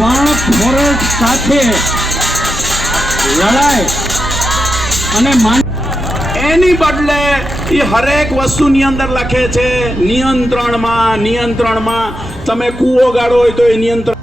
પણ ફોરેસ્ટ સાથે લડાય અને માન એની બદલે એ હરેક વસ્તુની અંદર લખે છે, નિયંત્રણમાં નિયંત્રણમાં. તમે કૂવો ગાળો હોય તો એ નિયંત્રણ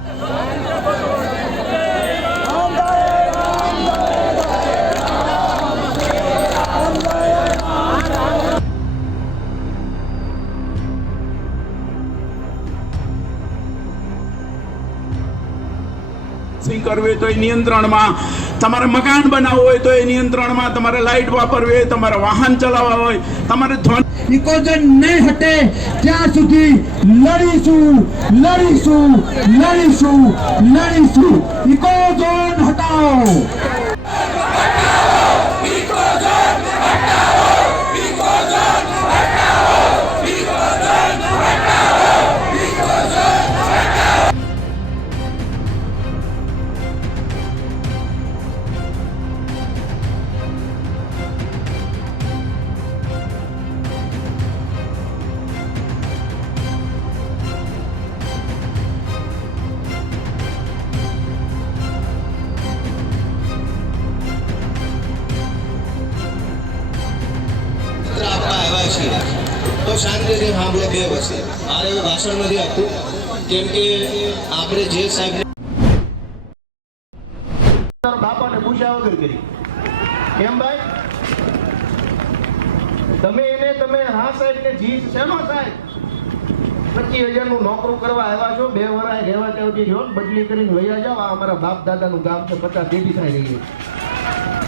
કરવી હોય તો એ નિયંત્રણમાં તમારે મકાન બનાવવું હોય તો એ નિયંત્રણમાં તમારે લાઇટ વાપરવી હોય, તમારે વાહન ચલાવવા હોય, તમારે ધ્વનિ ઇકોઝન નહીં હટે. ત્યાં સુધી લડીશું લડીશું લડીશું લડીશું. નિકોજન હટાવો. શાંતિથી સાંભળો બે વસ્તુ મારે એવું ભાષણ નથી આપતું. કેમ કે આપણે જે સાહેબ બાપાને પૂછ્યા વગર કરી. કેમ ભાઈ? તમે એને, તમે હા સાહેબ ને જી શેનો સાહેબ? પચીસ હજારનું નોકરું કરવા આવ્યા છો, બે વરાય રહેવા ત્યાંથી જો, બદલી કરીને વૈયા જાઓ. આ અમારા બાપ દાદા નું ગામ છે, પચાસ પેઢી થાય રહી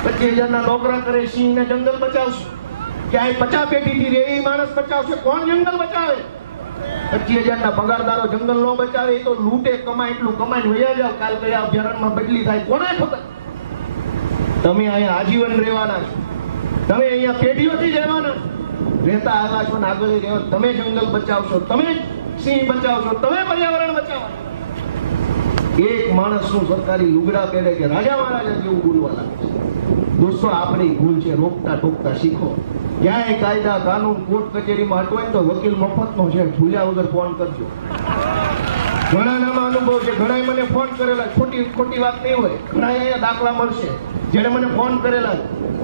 પચીસ હજાર ના નોકરા કરે સિંહ ને જંગલ બચાવશે. ક્યાંય પચાસ પેટી થી રે એ માણસ બચાવશે? કોણ જંગલ બચાવે? પચીસ હજાર ના પગારદારો જંગલ નો બચાવે, એ તો લૂંટે, કમાય, એટલું કમાઈને વયા જાવ કાલ કયા અભયારણ્યમાં બદલી થાય, કોને ખબર? તમે અહીંયા આજીવન રહેવાના છો. તમે અહીંયા પેઢીઓથી રહેવાના રહેતા આવ્યા છો આગળ રહેવા, તમે જંગલ બચાવશો, તમે સિંહ બચાવશો, તમે પર્યાવરણ બચાવો. એક માણસનું સરકારી લુગડા પહેરે કે રાજા મહારાજા જેવું બોલવા લાગે દોસ્તો, આપણી ભૂલ છે રોકતા ટોકતા શીખો. ક્યાંય કાયદા કાનૂન કોર્ટ કચેરીમાં અટવાય તો વકીલ મફતનો છે. ભૂલ્યા વગર ફોન કરજો. ઘણાનામાં અનુભવ છે. ઘણાએ મને ફોન કરેલા. ખોટી ખોટી વાત નહીં હોય. ઘણા અહીંયા દાખલા મળશે. જેણે મને ફોન કરેલા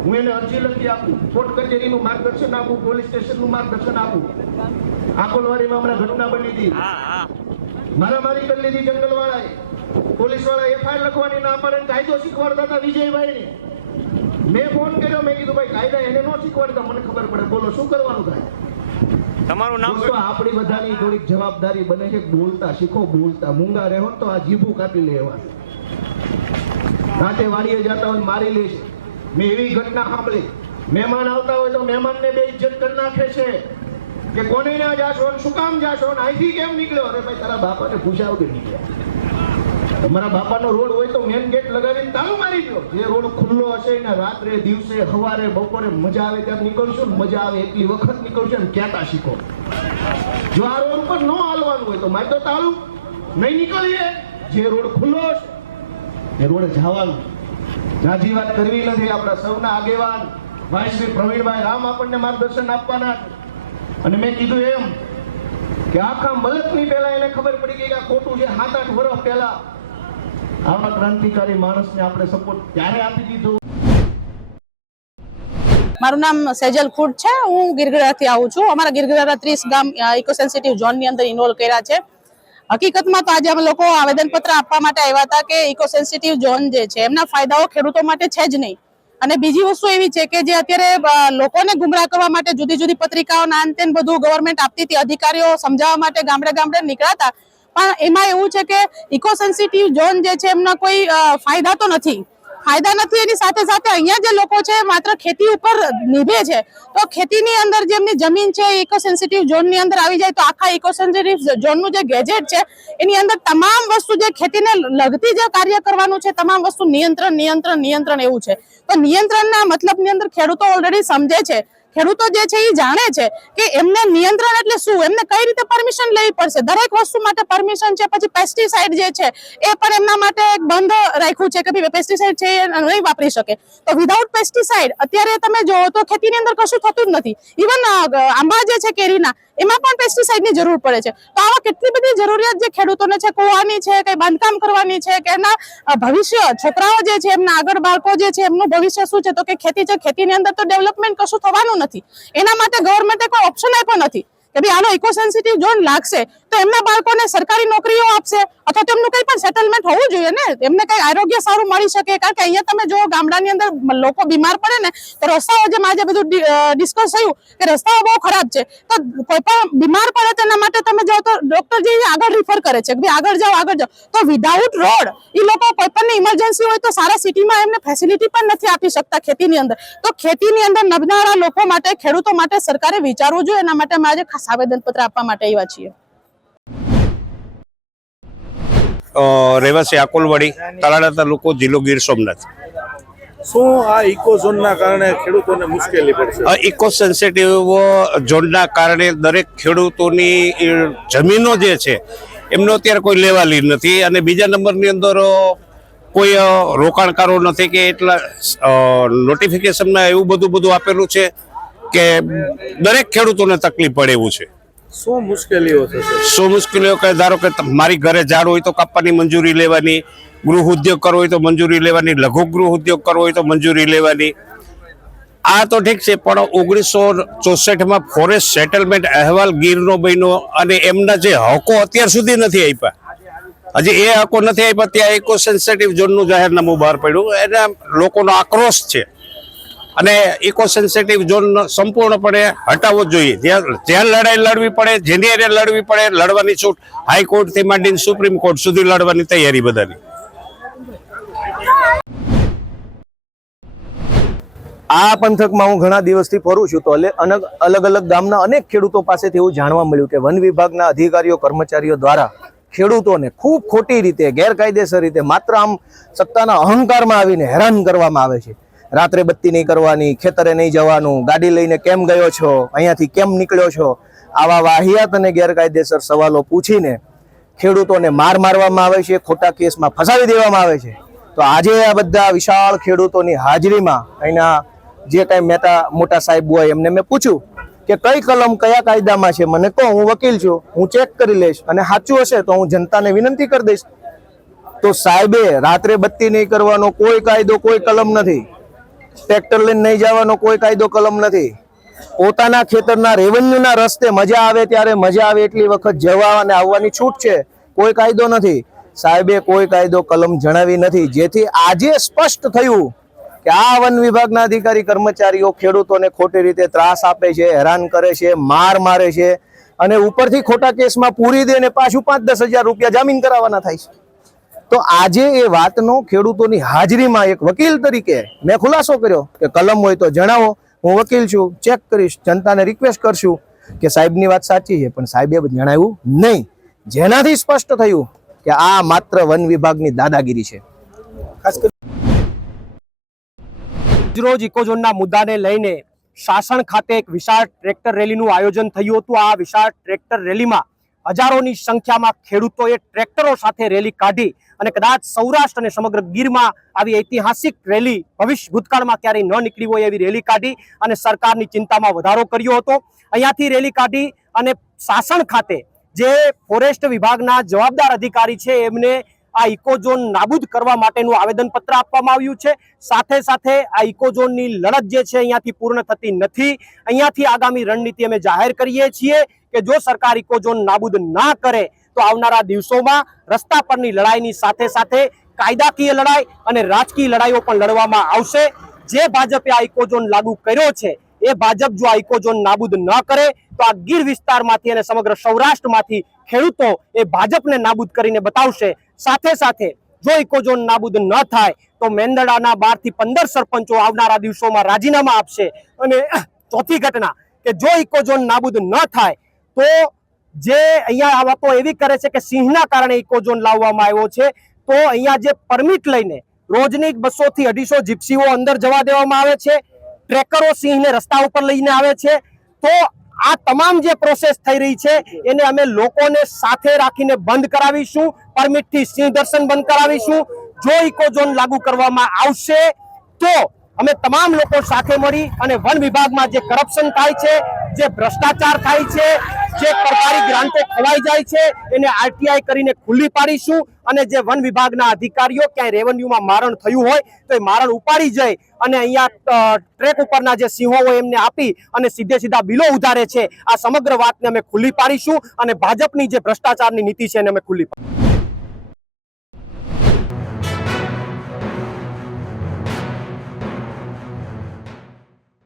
હું એને અરજી લખી આપું. કોર્ટ કચેરીનું માર્ગદર્શન આપું. પોલીસ સ્ટેશનનું માર્ગદર્શન આપું. આકોલવાડીમાં હમણાં ઘટના બની હતી. મારામારી કરી લીધી જંગલ વાળાએ પોલીસવાળા એફઆઈઆર લખવાની ના પાડે કાયદો શીખવાડતા હતા વિજયભાઈ ને મેં ફોન કર્યો મેં કીધું ભાઈ કાયદા એને ન શીખવાડતા મને ખબર પડે. બોલો શું કરવાનું થાય? તમારું નામ દોસ્તો આપણી બધાની થોડીક જવાબદારી બને છે બોલતા શીખો બોલતા. મૂંગા રહો તો આ જીભું કાપી લેવા રાતે વાડીએ જતા હોય ને મારી લે છે. મેં એવી ઘટના સાંભળી. મહેમાન આવતા હોય તો મહેમાનને બે ઇજ્જત કરી નાખે છે. કે કોને ના જાશો ને શું કામ જાશો ને અહીંથી કેમ નીકળ્યો? અરે ભાઈ તારા બાપાને પૂછાવ કે નીકળ્યા. તમારા બાપાનો રોડ હોય તો મેન ગેટ લગાવીને તાળું મારી દો જે રોડ ખુલ્લો હશે ને રાત્રે, દિવસે, સવારે, બપોરે મજા આવે ત્યાં નીકળશું ને મજા આવે, એટલી વખત નીકળશું ને ક્યાંતા શીખો. જો આ રોડ ઉપર ન હાલવાનું હોય તો મારે તો તાળું. નહીં નીકળીએ. જે રોડ ખુલ્લો હશે, એ રોડે જવાનું. જાજી વાત કરવી નથી આપણા સૌના આગેવાન. ભાઈ શ્રી પ્રવીણભાઈ રામ આપણને માર્ગદર્શન આપવાના અને મેં કીધું એમ કે આખા મલકની પહેલા એને ખબર પડી ગઈ કે આ ખોટું છે, સાત આઠ વર્ષ પહેલા. આવા ક્રાંતિકારી માણસને આપણે સપોર્ટ ત્યારે આપી દીધો? મારું નામ સેજલ ખુટ છે. હું ગિરગડાથી આવું છું. અમારા ગિરગડા ત્રીસ ગામ ઇકો સેન્સિટિવ ઝોનની અંદર ઇન્વોલ્વ કર્યા છે. હકીકતમાં તો આજે અમે લોકો આવેદનપત્ર આપવા માટે આવ્યા હતા કે ઇકો સેન્સિટિવ ઝોન જે છે, એમના ફાયદાઓ ખેડૂતો માટે છે જ નહીં. અને બીજી વસ્તુ એવી છે કે જે અત્યારે લોકોને ગુમરાહ કરવા માટે જુદી જુદી પત્રિકાઓ અંતે બધું ગવર્મેન્ટ આપતી હતી, અધિકારીઓ સમજાવવા માટે ગામડે ગામડે નીકળાતા પણ એમાં એવું છે કે ઇકો સેન્સિટિવ ઝોન જે છે એમના કોઈ ફાયદા તો નથી. ફાયદા નથી, એની સાથે સાથે અહીંયા જે લોકો છે માત્ર ખેતી ઉપર નિભે છે. તો ખેતીની અંદર જે એમની જમીન છે ઇકો સેન્સિટિવ ઝોનની અંદર આવી જાય તો આખા ઇકો સેન્સિટિવ ઝોનનું જે ગેજેટ છે, એની અંદર તમામ વસ્તુ જે ખેતીને લગતી જે કાર્ય કરવાનું છે, તમામ વસ્તુ નિયંત્રણ નિયંત્રણ નિયંત્રણ એવું છે. તો નિયંત્રણના મતલબની અંદર ખેડૂતો ઓલરેડી સમજે છે ખેડૂતો જે છે એ જાણે છે કે એમને નિયંત્રણ એટલે શું? એમને કઈ રીતે પરમિશન લેવી પડશે? દરેક વસ્તુ માટે પરમિશન છે, પછી પેસ્ટિસાઇડ જે છે, એ પણ એમના માટે એક બંધ રાખ્યું છે કે ભાઈ પેસ્ટિસાઇડ છે એ નહીં વાપરી શકે. તો વિધાઉટ પેસ્ટિસાઇડ અત્યારે તમે જોવો તો ખેતીની અંદર કશું થતું જ નથી. ઇવન આંબા જે છે કેરીના, એમાં પણ પેસ્ટિસાઇડની જરૂર પડે છે. તો આવા કેટલી બધી જરૂરિયાત જે ખેડૂતોને છે, કુવાની છે કે બાંધકામ કરવાની છે, કે એના ભવિષ્ય, છોકરાઓ જે છે, એમના આગળ બાળકો જે છે, એમનું ભવિષ્ય શું છે? તો કે ખેતી છે, ખેતીની અંદર તો ડેવલપમેન્ટ કશું થવાનું નથી. એના માટે ગવર્મેન્ટે કોઈ ઓપ્શન આપ્યો નથી. કે ભાઈ આનો ઇકો સેન્સિટિવ ઝોન લાગશે. તો એમના બાળકોને સરકારી નોકરીઓ આપશે અથવા તો એમનું કંઈ પણ સેટલમેન્ટ હોવું જોઈએ ને? એમને કંઈ આરોગ્ય સારું મળી શકે? કારણ કે અહીંયા તમે જો ગામડાની અંદર લોકો બીમાર પડે ને, તો રસ્તાઓ જેમ આજે બધું ડિસ્કસ થયું કે રસ્તાઓ બહુ ખરાબ છે. તો કોઈ પણ બીમાર પડે તેના માટે તમે જાઓ તો ડોક્ટર જે આગળ રિફર કરે છે કે આગળ જાઓ આગળ જાઓ. તો વિધાઉટ રોડ એ લોકો કોઈ પણ ઇમરજન્સી હોય તો સારા સિટીમાં એમને ફેસિલિટી પણ નથી આપી શકતા ખેતીની અંદર. તો ખેતીની અંદર નભનારા લોકો માટે, ખેડૂતો માટે સરકારે વિચારવું જોઈએ. એના માટે અમે આજે ખાસ આવેદનપત્ર આપવા માટે આવ્યા છીએ. રહેવાસી આકોલવાડી તળાડા તાલુકો જિલ્લો ગીર સોમનાથ. શું આ ઇકો ઝોનના કારણે ખેડૂતોને મુશ્કેલી પડશે? ઇકો સેન્સિટિવ ઝોનના કારણે દરેક ખેડૂતોની જમીનો જે છે એમનો અત્યારે કોઈ લેવાલી નથી અને બીજા નંબરની અંદર કોઈ રોકાણકારો નથી કે એટલા નોટિફિકેશનમાં એવું બધું બધું આપેલું છે કે દરેક ખેડૂતોને તકલીફ પડે એવું છે. શું મુશ્કેલીઓ થશે? શું મુશ્કેલીઓ? કે ધારો કે મારી ઘરે ઝાડ હોય તો કાપવાની મંજૂરી લેવાની, ગૃહ ઉદ્યોગ કરવો હોય તો મંજૂરી લેવાની, લઘુ ગૃહ ઉદ્યોગ કરવો હોય તો મંજૂરી લેવાની. આ તો ઠીક છે, પણ ઓગણીસો ચોસઠમાં ફોરેસ્ટ સેટલમેન્ટ અહેવાલ ગીરનો બન્યો અને એમના જે હકો અત્યાર સુધી નથી આપ્યા. હજી એ હકો નથી આપ્યા, ત્યાં ઇકો સેન્સિટિવ ઝોનનું જાહેરનામું બહાર પડ્યું. એના લોકોનો આક્રોશ છે. અને ઇકો સેન્સિટિવ ઝોન સંપૂર્ણપણે હટાવવો જોઈએ. જ્યાં લડાઈ લડવી પડે, જેની એરે લડવી પડે, લડવાની છૂટ હાઈકોર્ટથી માંડીને સુપ્રીમ કોર્ટ સુધી લડવાની તૈયારી બધાની. આ પંથકમાં હું ઘણા દિવસથી ફરું છું, તો અલે- અનગ અલગ અલગ ગામના અનેક ખેડૂતો પાસેથી એવું જાણવા મળ્યું કે વન વિભાગના અધિકારીઓ, કર્મચારીઓ દ્વારા ખેડૂતોને ખૂબ ખોટી રીતે, ગેરકાયદેસર રીતે, માત્ર આમ સત્તાના અહંકારમાં આવીને હેરાન કરવામાં આવે છે. રાત્રે બત્તી નહીં કરવાની, ખેતરે નહીં જવાનું, ગાડી લઈને કેમ ગયો છો, અહીંયાથી કેમ નીકળ્યો છો? આવા વાહિયાત અને ગેરકાયદેસર સવાલો પૂછીને ખેડૂતોને માર મારવામાં આવે છે, ખોટા કેસમાં ફસાવી દેવામાં આવે છે. તો આજે આ બધા વિશાળ ખેડૂતોની હાજરીમાં અહીંના જે કાંઈ મહેતા મોટા સાહેબ હોય, એમને મેં પૂછ્યું કે કઈ કલમ કયા કાયદામાં છે? મને કહો, હું વકીલ છું, હું ચેક કરી લઈશ અને સાચું હશે તો હું જનતાને વિનંતી કરી દઈશ. તો સાહેબે રાત્રે બત્તી નહીં કરવાનો કોઈ કાયદો, કોઈ કલમ નથી. ટ્રેક્ટર લઈને નહીં જવાનો કોઈ કાયદો કલમ નથી. પોતાના ખેતરના રેવન્યુના રસ્તે મજા આવે ત્યારે મજા આવે એટલી વખત જવા અને આવવાની છૂટ છે. કોઈ કાયદો નથી. સાહેબે કોઈ કાયદો કલમ જણાવી નથી. જેથી આજે સ્પષ્ટ થયું કે આ વન વિભાગના અધિકારી કર્મચારીઓ ખેડૂતોને ખોટી રીતે ત્રાસ આપે છે, હેરાન કરે છે, માર મારે છે અને ઉપરથી ખોટા કેસમાં પૂરી દે ને પાછું પાંચ દસ હજાર રૂપિયા જામીન કરાવવાના થાય છે. તો આજે એ વાતનો ખેડૂતોની હાજરીમાં એક વકીલ તરીકે મેં ખુલાસો કર્યો કે કલમ હોય તો જણાવો. હું વકીલ છું, ચેક કરીશ, જનતાને રિક્વેસ્ટ કરશું કે સાહેબની વાત સાચી છે, પણ સાહેબે જણાવ્યું નહીં. જેનાથી સ્પષ્ટ થયું કે આ માત્ર વન વિભાગની દાદાગીરી છે. રોજ ઇકોઝોનના મુદ્દાને લઈને શાસન ખાતે એક વિશાળ ટ્રેક્ટર રેલીનું આયોજન થયું હતું. આ વિશાળ ટ્રેક્ટર રેલીમાં હજારોની સંખ્યામાં ખેડૂતોએ ટ્રેક્ટરો સાથે રેલી કાઢી અને કદાચ સૌરાષ્ટ્ર અને સમગ્ર ગીરમાં આવી ઐતિહાસિક રેલી ભવિષ્ય ભૂતકાળમાં ક્યારેય ન નીકળી હોય એવી રેલી કાઢી અને સરકારની ચિંતામાં વધારો કર્યો હતો. અહીંયાથી રેલી કાઢી અને શાસન ખાતે જે ફોરેસ્ટ વિભાગના જવાબદાર અધિકારી છે, એમને આ ઇકોઝોન નાબૂદ કરવા માટેનું આવેદનપત્ર આપવામાં આવ્યું છે. સાથે સાથે આ ઇકોઝોનની લડત જે છે અહીંયાથી પૂર્ણ થતી નથી. અહીંયાથી આગામી રણનીતિ અમે જાહેર કરીએ છીએ કે જો સરકાર ઇકોઝોન નાબૂદ ના કરે, તો આવનારા દિવસોમાં રસ્તા પરની લડાઈની સાથે સાથે કાયદાકીય લડાઈ અને રાજકીય લડાઈઓ પણ લડવામાં આવશે. જે ભાજપે આ ઇકોઝોન લાગુ કર્યો છે, એ ભાજપ જો આ ઇકોઝોન નાબૂદ ન કરે, તો આ ગીર વિસ્તારમાંથી અને સમગ્ર સૌરાષ્ટ્રમાંથી ખેડૂતો એ ભાજપને નાબૂદ કરીને બતાવશે. સાથે સાથે જો ઇકોઝોન નાબૂદ ન થાય, તો મેંદડાના બારથી પંદર સરપંચો આવનારા દિવસોમાં રાજીનામા આપશે. અને ચોથી ઘટના કે જો ઇકોઝોન નાબૂદ ન થાય, તો જે અહીંયા આ વાતો એવી કરે છે કે સિંહના કારણે ઇકોઝોન લાવવામાં આવ્યો છે, તો અહીંયા જે પરમિટ લઈને રોજની બસો થી અઢીસો જીપ્સીઓ અંદર જવા દેવામાં આવે છે, ટ્રેકરો સિંહને રસ્તા ઉપર લઈને આવે છે, તો આ તમામ જે પ્રોસેસ થઈ રહી છે, એને અમે લોકોને સાથે રાખીને બંધ કરાવીશું, પરમિટથી સિંહ દર્શન બંધ કરાવીશું. જો ઇકોઝોન લાગુ કરવામાં આવશે, તો અમે તમામ લોકો સાથે મળી અને વન વિભાગમાં જે કરપ્શન થાય છે, જે ભ્રષ્ટાચાર થાય છે, જે સરકારી ગ્રાન્ટો ખવાઈ જાય છે, એને આરટીઆઈ કરીને ખુલ્લી પાડીશું અને જે વન વિભાગના અધિકારીઓ ક્યાંય રેવન્યુમાં મારણ થયું હોય તો એ મારણ ઉપાડી જાય અને અહીંયા ટ્રેક ઉપરના જે સિંહો હોય એમને આપી અને સીધે સીધા બિલો ઉધારે છે. આ સમગ્ર વાતને અમે ખુલ્લી પાડીશું અને ભાજપની જે ભ્રષ્ટાચારની નીતિ છે એને અમે ખુલ્લી પાડીશું.